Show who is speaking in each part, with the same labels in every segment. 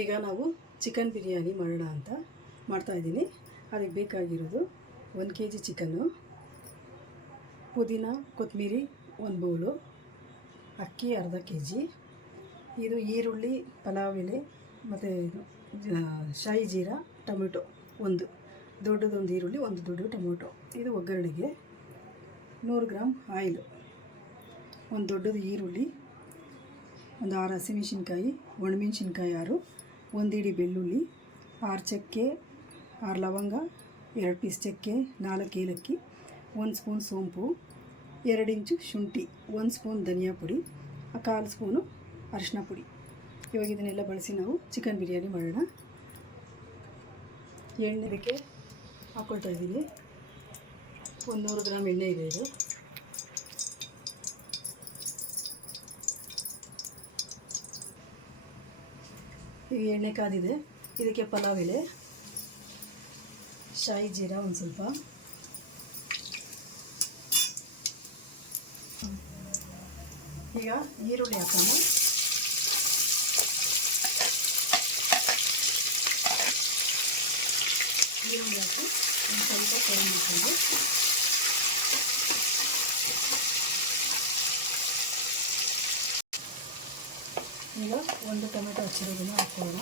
Speaker 1: ಈಗ ನಾವು ಚಿಕನ್ ಬಿರಿಯಾನಿ ಮಾಡೋಣ ಅಂತ ಮಾಡ್ತಾಯಿದ್ದೀನಿ ಅದಕ್ಕೆ ಬೇಕಾಗಿರೋದು ಒಂದು ಕೆ ಜಿ ಚಿಕನ್ನು, ಪುದೀನ, ಕೊತ್ತಂಬರಿ ಒಂದು ಬೌಲು, ಅಕ್ಕಿ ಅರ್ಧ ಕೆ ಜಿ, ಇದು ಈರುಳ್ಳಿ, ಪಲಾವ್ ಎಲೆ, ಮತ್ತು ಶಾಯಿ ಜೀರಾ, ಟೊಮೆಟೊ ಒಂದು, ದೊಡ್ಡದೊಂದು ಈರುಳ್ಳಿ, ಒಂದು ದೊಡ್ಡ ಟೊಮೆಟೊ. ಇದು ಒಗ್ಗರಣೆಗೆ ನೂರು ಗ್ರಾಮ್ ಆಯಿಲು, ಒಂದು ದೊಡ್ಡದು ಈರುಳ್ಳಿ, ಒಂದು ಆರು ಹಸಿಮೆಣ್ಸಿನ್ಕಾಯಿ ಒಣಮೆಣ್ಸಿನ್ಕಾಯಿ ಆರು ಒಂದು ಇಡಿ ಬೆಳ್ಳುಳ್ಳಿ, ಆರು ಚಕ್ಕೆ, ಆರು ಲವಂಗ, ಎರಡು ಪೀಸ್ ಚಕ್ಕೆ, ನಾಲ್ಕು ಏಲಕ್ಕಿ, ಒಂದು ಸ್ಪೂನ್ ಸೋಂಪು, ಎರಡು ಇಂಚು ಶುಂಠಿ, ಒಂದು ಸ್ಪೂನ್ ಧನಿಯಾ ಪುಡಿ, ಕಾಲು ಸ್ಪೂನು ಅರಿಶಿನ ಪುಡಿ. ಇವಾಗ ಇದನ್ನೆಲ್ಲ ಬಳಸಿ ನಾವು ಚಿಕನ್ ಬಿರಿಯಾನಿ ಮಾಡೋಣ. ಎಣ್ಣೆ ಇದಕ್ಕೆ ಹಾಕ್ಕೊಳ್ತಾ ಇದ್ದೀನಿ. ಒಂದು ನೂರು ಗ್ರಾಮ್ ಎಣ್ಣೆ ಇದೆ ಇದು. ಈಗ ಎಣ್ಣೆ ಕಾದಿದೆ. ಇದಕ್ಕೆ ಪಲಾವ್ ಎಲೆ ಶಾಯಿ ಜೀರಾ ಒಂದು ಸ್ವಲ್ಪ. ಈಗ ಈರುಳ್ಳಿ ಹಾಕೋಣ. ಈರುಳ್ಳಿ ಹಾಕಿ ಒಂದು ಸ್ವಲ್ಪ ಫ್ರೈ ಮಾಡ್ಕೊಂಡು. ಈಗ ಒಂದು ಟೊಮೆಟೊ ಹಚ್ಚಿರೋದನ್ನು ಹಾಕೋಣ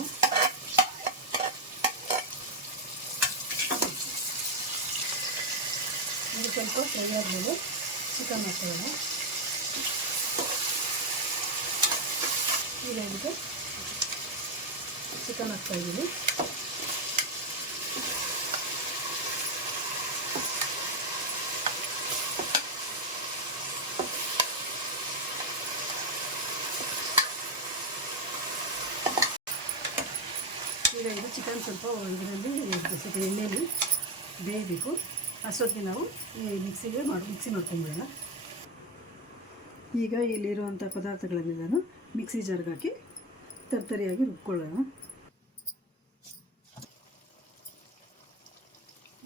Speaker 1: ಇದು ಸ್ವಲ್ಪ ಫ್ರೈ ಆದಮೇಲೆ ಚಿಕನ್ ಹಾಕೋಣ ಈಗ ಇದಕ್ಕೆ ಚಿಕನ್ ಹಾಕ್ತಾಯಿದ್ದೀನಿ ಈಗ ಇದು ಚಿಕನ್ ಸ್ವಲ್ಪ ಇದರಲ್ಲಿ ಸ್ವಲ್ಪ ಎಣ್ಣೆಯಲ್ಲಿ ಬೇಯಬೇಕು. ಅಷ್ಟೊತ್ತಿಗೆ ನಾವು ಈ ಮಿಕ್ಸಿಗೆ ಮಾಡಿ, ಮಿಕ್ಸಿ ಮಾಡ್ಕೊಂಬಿಡೋಣ. ಈಗ ಇಲ್ಲಿರುವಂಥ ಪದಾರ್ಥಗಳನ್ನೆಲ್ಲನೂ ಮಿಕ್ಸಿ ಜಾರ್ಗೆ ಹಾಕಿ ತರ್ತರಿಯಾಗಿ ರುಬ್ಕೊಳ್ಳೋಣ.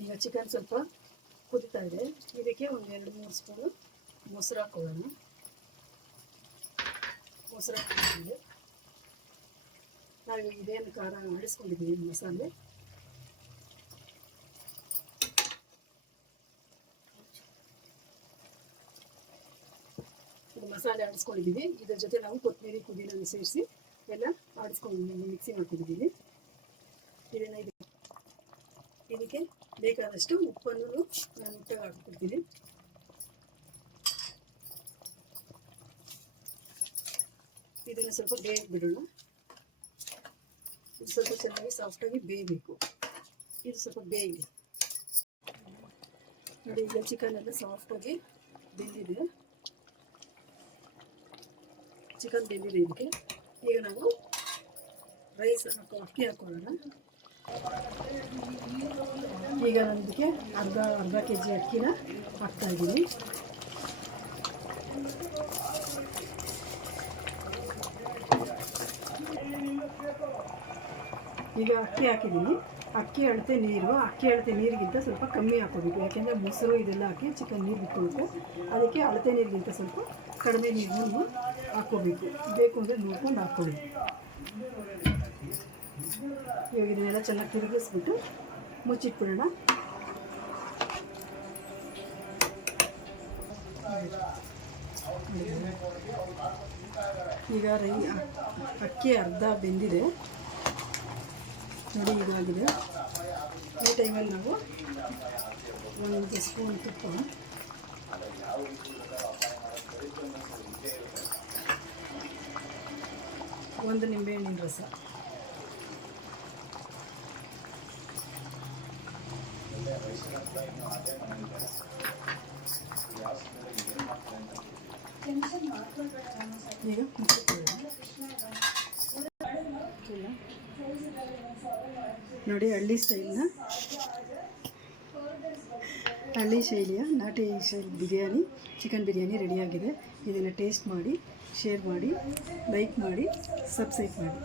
Speaker 1: ಈಗ ಚಿಕನ್ ಸ್ವಲ್ಪ ಕುದೀತಾ ಇದೆ. ಇದಕ್ಕೆ ಒಂದು ಎರಡು, ಮೂರು ಸ್ಪೂನು ಮೊಸರು ಹಾಕೊಳ್ಳೋಣ ಮೊಸರು ಹಾಕಿದ್ರೆ ನಾವು ಇದೇನು ಖಾರ ಮಾಡಿಸ್ಕೊಂಡಿದ್ದೀವಿ ಮಸಾಲೆ. ಮಸಾಲೆ ಆಡಿಸ್ಕೊಂಡಿದ್ದೀವಿ ಇದ್ರ ಜೊತೆ ನಾವು ಕೊತ್ತಂಬರಿ ಪುದೀನ ಸೇರಿಸಿ ಎಲ್ಲ ಆಡಿಸ್ಕೊಂಡಿದ್ದೀವಿ ಮಿಕ್ಸಿ ಮಾಡ್ಕೊಂಡಿದ್ದೀವಿ ಇದೇನಾಗಿದೆ ಇದು ಇದಕ್ಕೆ ಬೇಕಾದಷ್ಟು ಉಪ್ಪನ್ನು ನಾನು ಮುಟ್ಟಾಗಿ ಹಾಕ್ಬಿಡ್ತೀನಿ. ಇದನ್ನು ಸ್ವಲ್ಪ ಬೇಯಕ್ಕೆ ಬಿಡೋಣ. ಇದು ಸ್ವಲ್ಪ ಚೆನ್ನಾಗಿ ಸಾಫ್ಟಾಗಿ ಬೇಯಬೇಕು ಇದು ಸ್ವಲ್ಪ ಬೇಯಿದೆ ನೋಡಿ ಈಗ ಚಿಕನ್ ಎಲ್ಲ ಸಾಫ್ಟಾಗಿ ಬೆಂದಿದೆ ಚಿಕನ್ ಬೆಂದಿದೆ ಇದಕ್ಕೆ ಈಗ ನಾವು ರೈಸ್ ಹಾಕೋ ಅಕ್ಕಿ ಹಾಕೊಳ್ಳೋಣ ಈಗ ನಾನು ಇದಕ್ಕೆ ಅರ್ಧ ಅರ್ಧ ಕೆ ಜಿ ಅಕ್ಕಿನ ಹಾಕ್ತಾ ಹಾಕ್ತಾಯಿದ್ದೀನಿ ಈಗ ಅಕ್ಕಿ ಹಾಕಿದ್ದೀನಿ. ಅಕ್ಕಿ ಅಳತೆ ನೀರು, ಅಕ್ಕಿ ಅಳತೆ ನೀರಿಗಿಂತ ಸ್ವಲ್ಪ ಕಮ್ಮಿ ಹಾಕೋಬೇಕು. ಯಾಕೆಂದರೆ ಮೊಸರು ಇದೆಲ್ಲ ಹಾಕಿ ಚಿಕನ್ ನೀರು ಬಿಟ್ಕೊಬೇಕು. ಅದಕ್ಕೆ ಅಳತೆ ನೀರಿಗಿಂತ ಸ್ವಲ್ಪ ಕಡಿಮೆ ನೀರನ್ನು ಹಾಕ್ಕೋಬೇಕು ಬೇಕು ಅಂದರೆ ನೋಡ್ಕೊಂಡು ಹಾಕ್ಕೊಳ್ಳಿ ಇವಾಗ ಇದನ್ನೆಲ್ಲ ಚೆನ್ನಾಗಿ ತಿರುಗಿಸ್ಬಿಟ್ಟು ಮುಚ್ಚಿಟ್ಬಿಡೋಣ. ಈಗ ರೈ ಅಕ್ಕಿ ಅರ್ಧ ಬೆಂದಿದೆ. ನೋಡಿ ಇದಾಗಿದೆ ಈ ಟೈಮಲ್ಲಿ ನಾವು ಒಂದು ಸ್ಪೂನ್ ತುಪ್ಪ ಒಂದು ನಿಂಬೆಹಣ್ಣಿನ ರಸ. ಈಗ ನೋಡಿ ಹಳ್ಳಿ ಸ್ಟೈಲ್ನ. ಹಳ್ಳಿ ಶೈಲಿಯ ನಾಟಿ ಶೈಲಿ ಬಿರಿಯಾನಿ, ಚಿಕನ್ ಬಿರಿಯಾನಿ ರೆಡಿಯಾಗಿದೆ. ಇದನ್ನು ಟೇಸ್ಟ್ ಮಾಡಿ ಶೇರ್ ಮಾಡಿ ಲೈಕ್ ಮಾಡಿ ಸಬ್ಸ್ಕ್ರೈಬ್ ಮಾಡಿ.